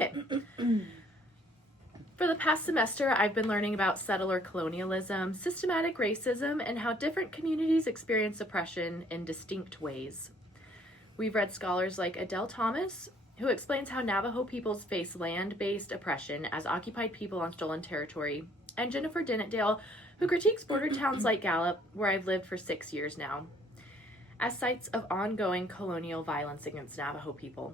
Okay. For the past semester, I've been learning about settler colonialism, systematic racism, and how different communities experience oppression in distinct ways. We've read scholars like Adele Thomas, who explains how Navajo peoples face land-based oppression as occupied people on stolen territory, and Jennifer Dennett-Dale, who critiques border towns like Gallup, where I've lived for 6 years now, as sites of ongoing colonial violence against Navajo people.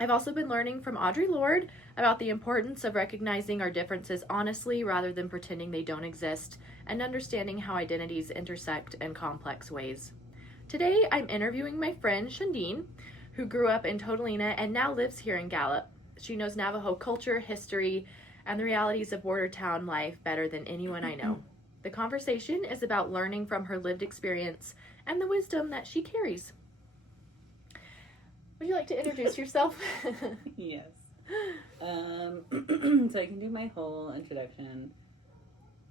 I've also been learning from Audre Lorde about the importance of recognizing our differences honestly rather than pretending they don't exist, and understanding how identities intersect in complex ways. Today, I'm interviewing my friend Shandiin, who grew up in Totalina and now lives here in Gallup. She knows Navajo culture, history, and the realities of border town life better than anyone I know. The conversation is about learning from her lived experience and the wisdom that she carries. Would you like to introduce yourself? Yes. So I can do my whole introduction.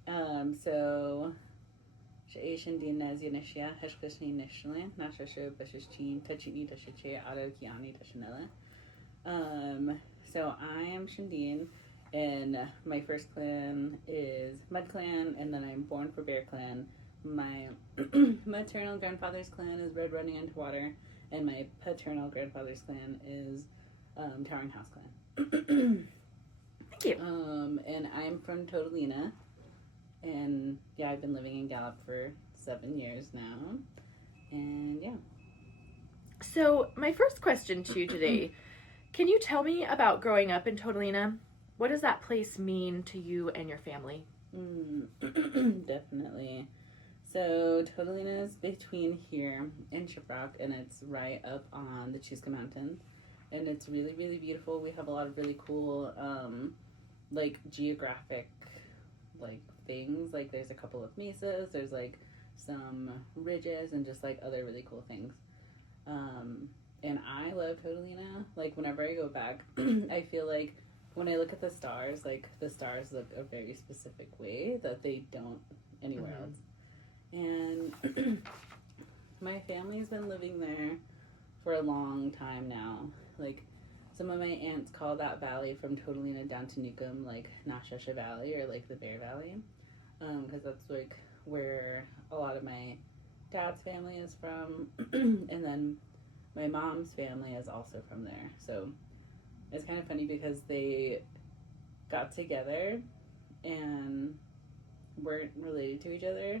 So Shandiin Nazianishia Heshkashni Nishlin, Nashasho Bashichin, Tachini Tashiche, Ado Kiani Tashanella. So I am Shandiin, and my first clan is Mud Clan, and then I'm born for Bear Clan. My maternal grandfather's clan is Red Running Into Water, and my paternal grandfather's clan is Towering House Clan. Thank you. And I'm from Totalina, and yeah, I've been living in Gallup for 7 years now, and yeah. So my first question to you today, can you tell me about growing up in Totalina? What does that place mean to you and your family? Definitely. So Totalina is between here and Shiprock, and it's right up on the Chusca Mountains, and it's really, really beautiful. We have a lot of really cool, like geographic, like things. Like there's a couple of mesas. There's like some ridges and just like other really cool things. And I love Totalina. Like whenever I go back, I feel like when I look at the stars, like the stars look a very specific way that they don't anywhere else. And my family's been living there for a long time now. Like some of my aunts call that valley from Totalina down to Newcomb like Nashasha Valley, or like the Bear Valley, because that's like where a lot of my dad's family is from, and then my mom's family is also from there. So it's kind of funny because they got together and weren't related to each other,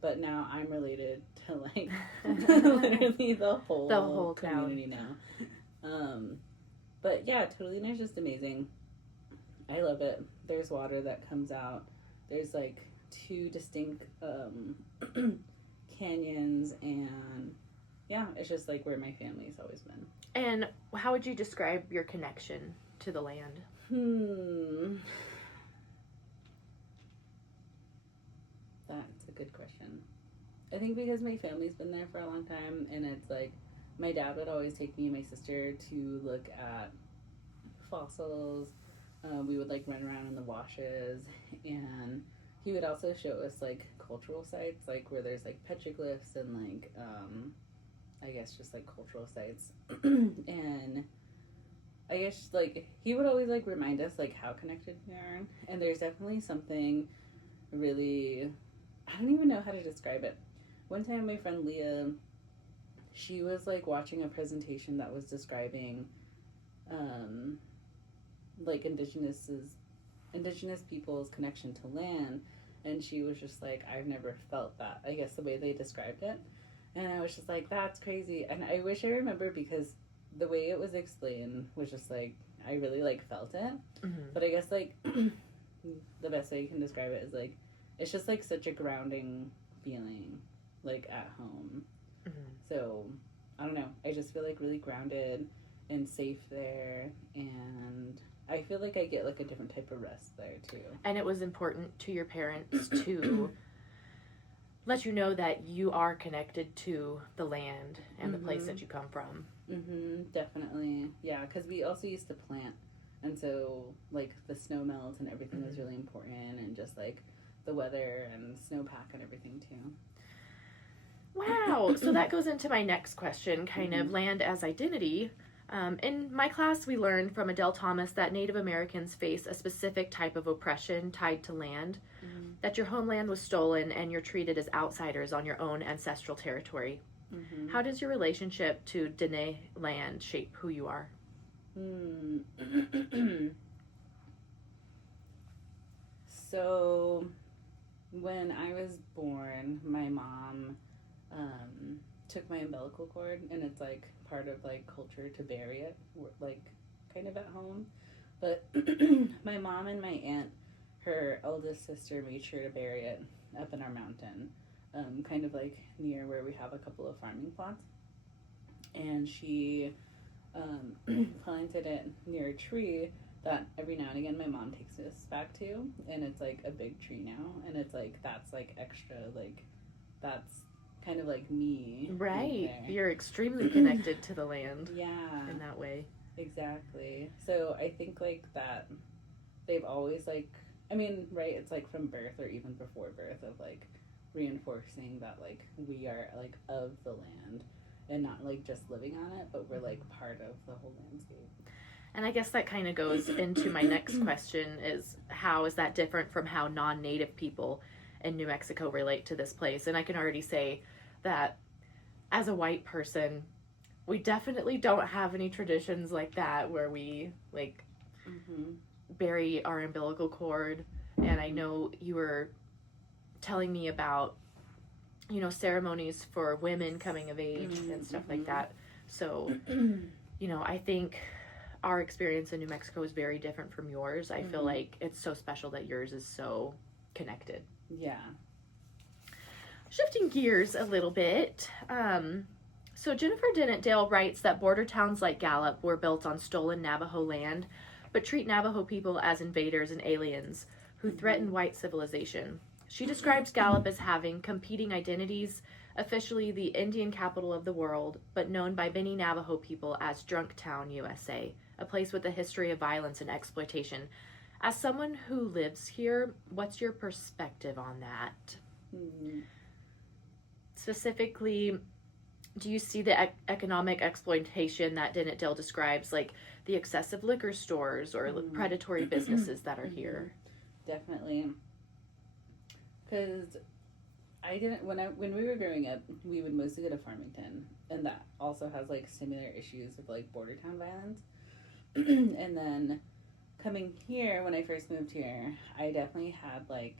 but now I'm related to like literally the whole community now. But yeah, Totalina is just amazing. I love it. There's water that comes out. There's like 2 distinct canyons, and yeah, it's just like where my family's always been. And how would you describe your connection to the land? That's a good question. I think because my family's been there for a long time, and it's like my dad would always take me and my sister to look at fossils. We would like run around in the washes, and he would also show us like cultural sites, like where there's like petroglyphs and like I guess just like cultural sites. And I guess like he would always like remind us like how connected we are, and there's definitely something really, I don't even know how to describe it. One time my friend Leah, she was like watching a presentation that was describing like indigenous people's connection to land, and she was just like, I've never felt that, I guess the way they described it. And I was just like, that's crazy. And I wish I remember, because the way it was explained was just like, I really like felt it. But I guess like the best way you can describe it is like, it's just like such a grounding feeling, like at home. So I don't know, I just feel like really grounded and safe there, and I feel like I get like a different type of rest there too. And it was important to your parents to let you know that you are connected to the land and the place that you come from. Definitely. Yeah, because we also used to plant, and so like the snow melt and everything was really important, and just like the weather and snowpack and everything too. Wow. So that goes into my next question, kind of land as identity. In my class, we learned from Adele Thomas that Native Americans face a specific type of oppression tied to land, that your homeland was stolen and you're treated as outsiders on your own ancestral territory. How does your relationship to Dene land shape who you are? So, when I was born, my mom took my umbilical cord, and it's like part of like culture to bury it, like kind of at home. But my mom and my aunt, her eldest sister, made sure to bury it up in our mountain, kind of like near where we have a couple of farming plots. And she planted it near a tree that every now and again my mom takes us back to, and it's like a big tree now, and it's like that's like extra, like that's kind of like me. Right. You're extremely connected to the land. Yeah. In that way. Exactly. So I think like that they've always like, I mean, right, it's like from birth or even before birth of like reinforcing that like we are like of the land and not like just living on it, but we're like part of the whole landscape. And I guess that kind of goes into my next question is how is that different from how non-native people in New Mexico relate to this place? And I can already say that as a white person, we definitely don't have any traditions like that where we like bury our umbilical cord. And I know you were telling me about, you know, ceremonies for women coming of age and stuff like that. So, you know, I think our experience in New Mexico is very different from yours. I feel like it's so special that yours is so connected. Yeah. Shifting gears a little bit. So Jennifer Dennett-Dale writes that border towns like Gallup were built on stolen Navajo land, but treat Navajo people as invaders and aliens who threaten white civilization. She describes Gallup as having competing identities, officially the Indian capital of the world, but known by many Navajo people as Drunk Town, USA, a place with a history of violence and exploitation. As someone who lives here, what's your perspective on that? Specifically, do you see the economic exploitation that Dennett-Dale describes, like the excessive liquor stores or predatory businesses that are here? Definitely. Because I didn't when we were growing up, we would mostly go to Farmington, and that also has like similar issues of like border town violence. And then coming here, when I first moved here, I definitely had like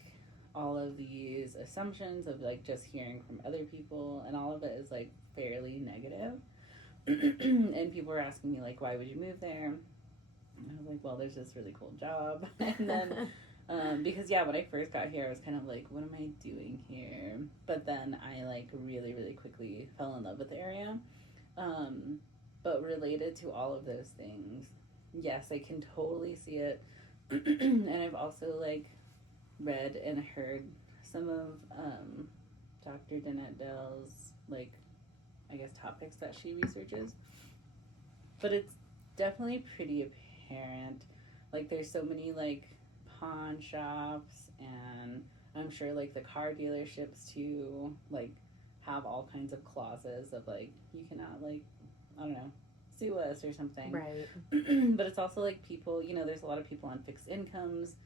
all of these assumptions of like just hearing from other people, and all of it is like fairly negative. And people were asking me like, why would you move there? And I was like, well, there's this really cool job. And then because when I first got here, I was kind of like, what am I doing here? But then I like really, really quickly fell in love with the area. But related to all of those things, yes, I can totally see it. And I've also like read and heard some of Dr. Dennett-Dale's like, I guess, topics that she researches. But it's definitely pretty apparent. Like there's so many like pawn shops, and I'm sure like the car dealerships too like have all kinds of clauses of like you cannot like, I don't know, sue us or something. Right. But it's also like people, you know, there's a lot of people on fixed incomes.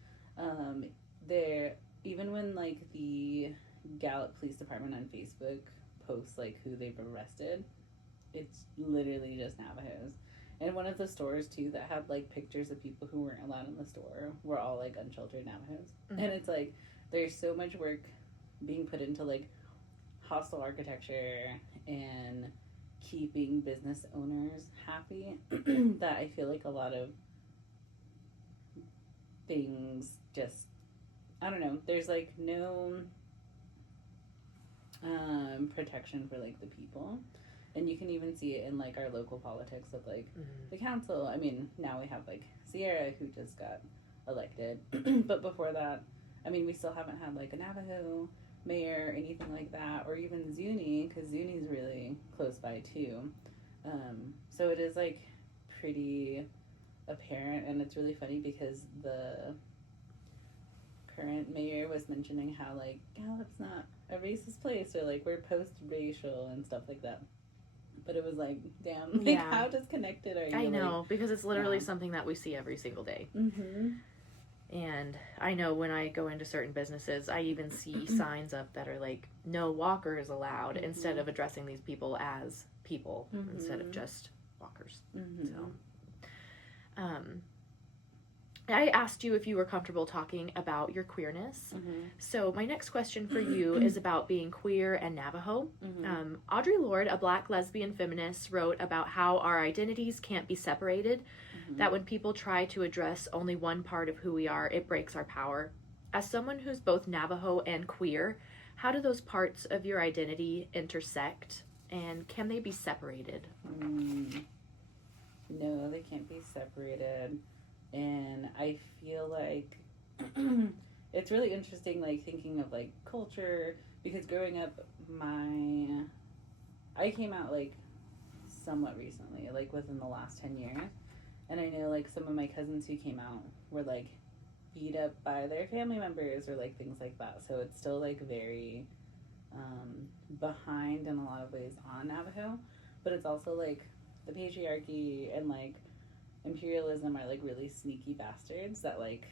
There, even when like the Gallup Police Department on Facebook posts like who they've arrested, it's literally just Navajos. And one of the stores too that had like pictures of people who weren't allowed in the store were all like unsheltered Navajos. And it's like there's so much work being put into like hostile architecture and keeping business owners happy that I feel like a lot of things just, I don't know, there's like no protection for like the people. And you can even see it in like our local politics of like the council. I mean, now we have like Sierra who just got elected. But before that, I mean, we still haven't had like a Navajo mayor or anything like that, or even Zuni, because Zuni's really close by too. So it is like pretty apparent, and it's really funny because the current mayor was mentioning how like Gallup's not a racist place, or like we're post-racial and stuff like that. But it was like, damn, like, Yeah. how disconnected are you? I know, because it's literally Yeah. something that we see every single day. Mm-hmm. And I know when I go into certain businesses, I even see signs up that are like, no walkers allowed, instead of addressing these people as people, instead of just walkers. So, I asked you if you were comfortable talking about your queerness. So my next question for you is about being queer and Navajo. Audre Lorde, a Black lesbian feminist, wrote about how our identities can't be separated, that when people try to address only one part of who we are, it breaks our power. As someone who's both Navajo and queer, how do those parts of your identity intersect, and can they be separated? No, they can't be separated. And I feel like it's really interesting, like, thinking of, like, culture, because growing up, I came out, like, somewhat recently, like, within the last 10 years, and I know, like, some of my cousins who came out were, like, beat up by their family members or, like, things like that, so it's still, like, very behind in a lot of ways on Navajo, but it's also, like, the patriarchy and, like, imperialism are, like, really sneaky bastards that, like,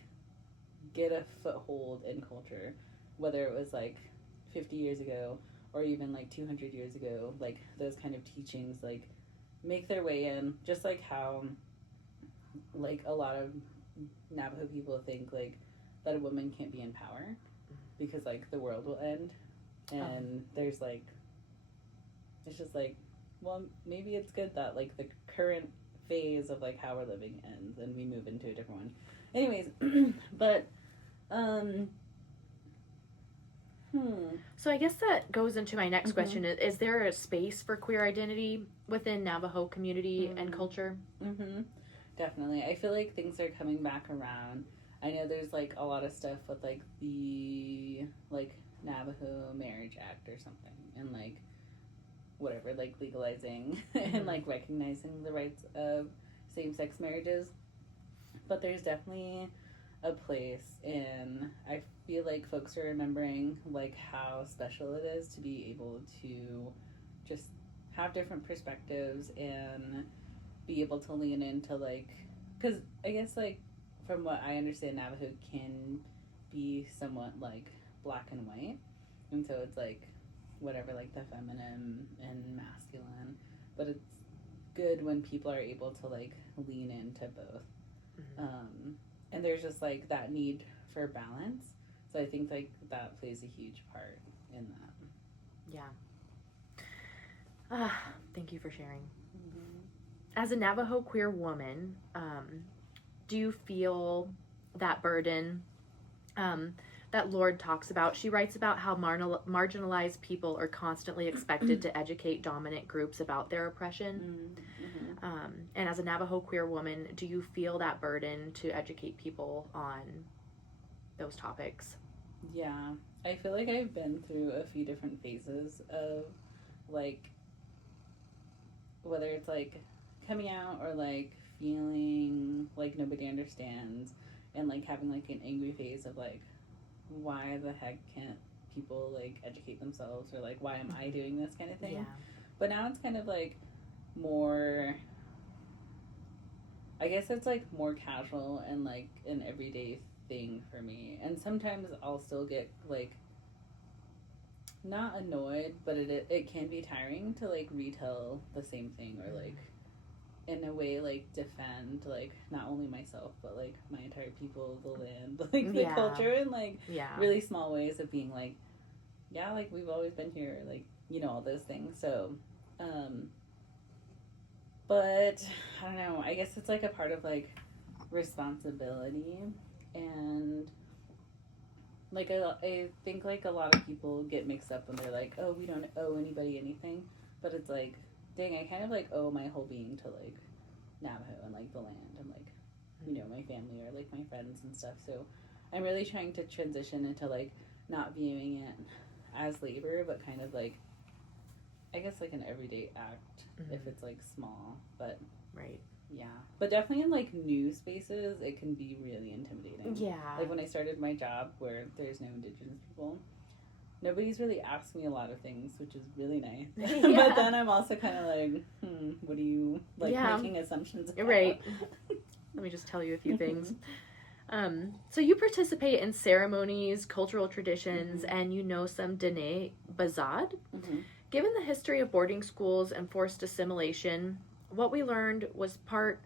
get a foothold in culture, whether it was, like, 50 years ago or even, like, 200 years ago. Like, those kind of teachings, like, make their way in, just like how, like, a lot of Navajo people think, like, that a woman can't be in power because, like, the world will end, and there's, like, it's just like, well, maybe it's good that, like, the current phase of, like, how we're living ends and we move into a different one. Anyways, but So I guess that goes into my next question. Is there a space for queer identity within Navajo community and culture? Definitely. I feel like things are coming back around. I know there's, like, a lot of stuff with, like, the, like, Navajo Marriage Act or something, and, like, whatever, like, legalizing and, like, recognizing the rights of same-sex marriages. But there's definitely a place, and I feel like folks are remembering, like, how special it is to be able to just have different perspectives and be able to lean into, like, because I guess, like, from what I understand, Navajo can be somewhat, like, black and white, and so it's, like, whatever, like, the feminine and masculine, but it's good when people are able to, like, lean into both. And there's just, like, that need for balance, so I think, like, that plays a huge part in that. Thank you for sharing. As a Navajo queer woman, do you feel that burden that Lorde talks about? She writes about how marginalized people are constantly expected to educate dominant groups about their oppression. And as a Navajo queer woman, do you feel that burden to educate people on those topics? Yeah, I feel like I've been through a few different phases of, like, whether it's, like, coming out or, like, feeling like nobody understands, and, like, having, like, an angry phase of, like, why the heck can't people, like, educate themselves, or, like, why am I doing this kind of thing. Yeah. But now it's kind of, like, more, I guess it's, like, more casual and, like, an everyday thing for me. And sometimes I'll still get, like, not annoyed, but it can be tiring to, like, retell the same thing, or, like, in a way, like, defend, like, not only myself, but, like, my entire people, the land, like, the culture, in, like, really small ways of being, like, yeah, like, we've always been here, like, you know, all those things. So, but I don't know, I guess it's, like, a part of, like, responsibility, and, like, I think, like, a lot of people get mixed up when they're like, oh, we don't owe anybody anything, but it's like, dang, I kind of, like, owe my whole being to, like, Navajo and, like, the land and, like, you know, my family or, like, my friends and stuff. So I'm really trying to transition into, like, not viewing it as labor, but kind of, like, I guess, like, an everyday act, if it's, like, small. But yeah, but definitely in, like, new spaces it can be really intimidating. Like, when I started my job where there's no Indigenous people, nobody's really asked me a lot of things, which is really nice. Yeah. But then I'm also kind of like, what are you, like, Yeah. making assumptions about? Right. Let me just tell you a few things. So you participate in ceremonies, cultural traditions, and you know some Dene Bazad. Given the history of boarding schools and forced assimilation, what we learned was part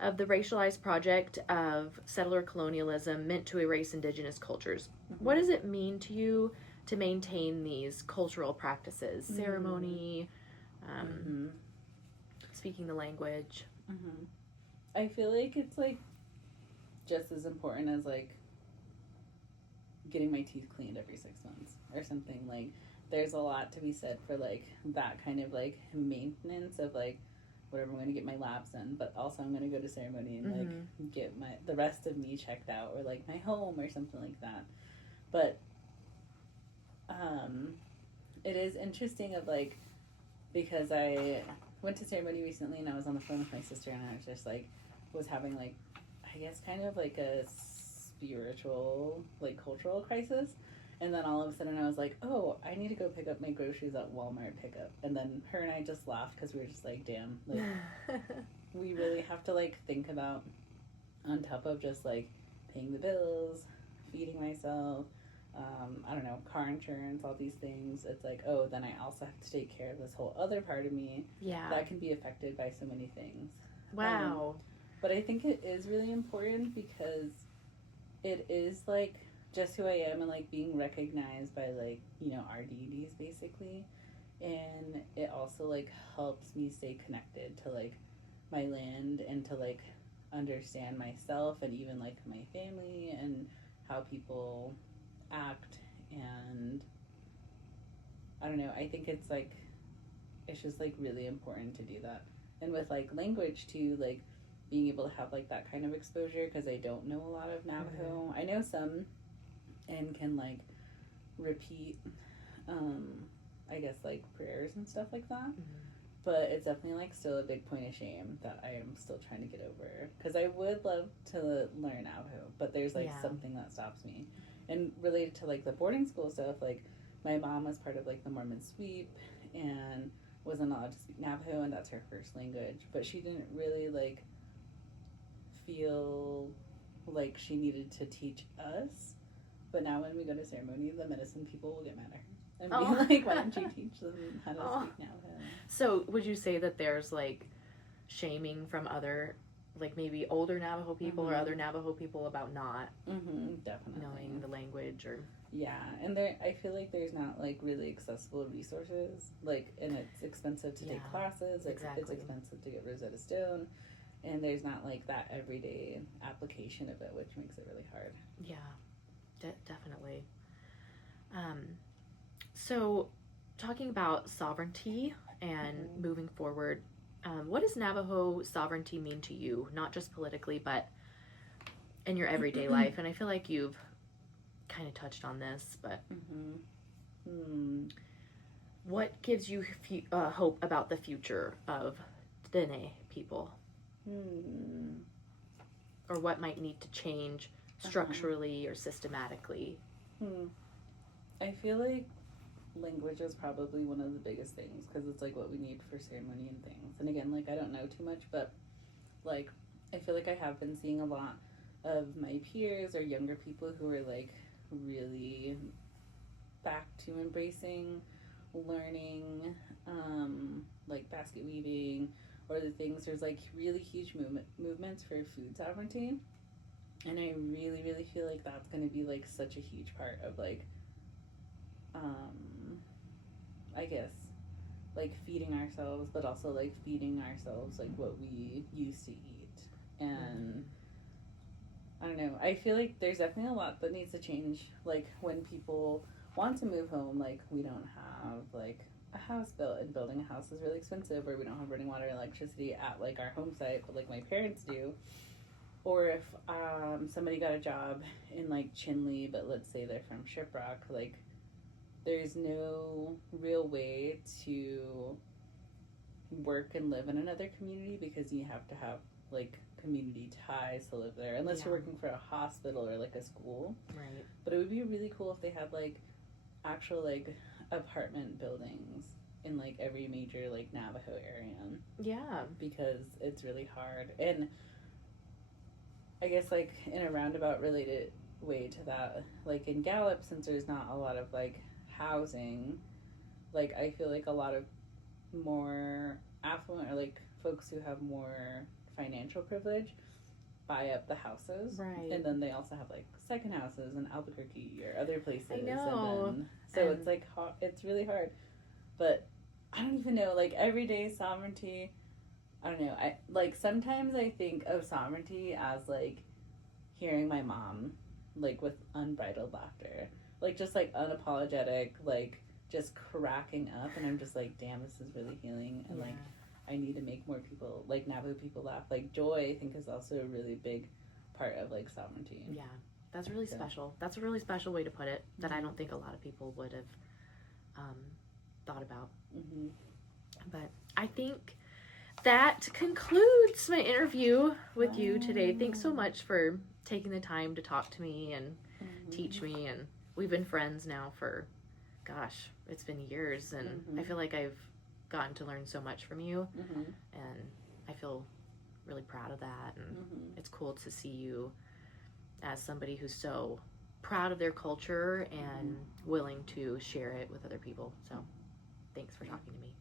of the racialized project of settler colonialism meant to erase indigenous cultures. What does it mean to you to maintain these cultural practices, ceremony, speaking the language? I feel like it's like just as important as like getting my teeth cleaned every 6 months or something. Like, there's a lot to be said for like that kind of like maintenance of like, whatever, I'm going to get my labs done, but also I'm going to go to ceremony and like get the rest of me checked out, or like my home or something like that. But it is interesting of like, because I went to ceremony recently and I was on the phone with my sister and I was just like, was having like, I guess kind of like a spiritual, like cultural crisis. And then all of a sudden I was like, oh, I need to go pick up my groceries at Walmart pickup. And then her and I just laughed because we were just like, damn, like we really have to like think about, on top of just like paying the bills, feeding myself, I don't know, car insurance, all these things. It's like, oh, then I also have to take care of this whole other part of me that can be affected by so many things. Wow. But I think it is really important because it is like just who I am and like being recognized by like, you know, our deities basically. And it also like helps me stay connected to like my land and to like understand myself and even like my family and how people act. And I don't know, I think it's like, it's just like really important to do that. And with like language too, like being able to have like that kind of exposure, because I don't know a lot of Navajo. I know some and can like repeat I guess like prayers and stuff like that. But it's definitely like still a big point of shame that I am still trying to get over, because I would love to learn Navajo, but there's like something that stops me. And related to like the boarding school stuff, like my mom was part of like the Mormon sweep and wasn't allowed to speak Navajo, and that's her first language, but she didn't really like feel like she needed to teach us. But now when we go to ceremony, the medicine people will get mad at her and be like, why don't you teach them how to speak Navajo? So would you say that there's like shaming from other, like maybe older Navajo people or other Navajo people about not definitely knowing the language? Or yeah, and there, I feel like there's not like really accessible resources, like, and it's expensive to take classes, it's expensive to get Rosetta Stone, and there's not like that everyday application of it, which makes it really hard. Yeah, definitely. So talking about sovereignty and moving forward, what does Navajo sovereignty mean to you? Not just politically, but in your everyday life. And I feel like you've kind of touched on this, but what gives you hope about the future of Dene people? Or what might need to change structurally or systematically? I feel like language is probably one of the biggest things, because it's like what we need for ceremony and things. And again, like I don't know too much, but like I feel like I have been seeing a lot of my peers or younger people who are like really back to embracing learning like basket weaving or the things. There's like really huge movements for food sovereignty, and I really really feel like that's going to be like such a huge part of like I guess like feeding ourselves, but also like feeding ourselves like what we used to eat. And I don't know, I feel like there's definitely a lot that needs to change. Like when people want to move home, like we don't have like a house built, and building a house is really expensive, or we don't have running water and electricity at like our home site, but like my parents do. Or if somebody got a job in like Chinle, but let's say they're from Shiprock, like there's no real way to work and live in another community, because you have to have like community ties to live there, unless you're working for a hospital or like a school. Right. But it would be really cool if they had like actual like apartment buildings in like every major like Navajo area Yeah. because it's really hard. And I guess like in a roundabout related way to that, like in Gallup, since there's not a lot of like housing, like I feel like a lot of more affluent or like folks who have more financial privilege buy up the houses, Right. and then they also have like second houses in Albuquerque or other places. I know. And then so it's like it's really hard. But I don't even know, like everyday sovereignty. I don't know. I like sometimes I think of sovereignty as like hearing my mom like with unbridled laughter, like just like unapologetic, like just cracking up, and I'm just like, damn, this is really healing, and like I need to make more people, like Navajo people, laugh. Like joy, I think, is also a really big part of like sovereignty. Yeah, that's really special. That's a really special way to put it that I don't think a lot of people would have thought about. Mm-hmm. But I think that concludes my interview with you today. Thanks so much for taking the time to talk to me and teach me. And we've been friends now for, gosh, it's been years. And I feel like I've gotten to learn so much from you. And I feel really proud of that. And it's cool to see you as somebody who's so proud of their culture and willing to share it with other people. So thanks for talking to me.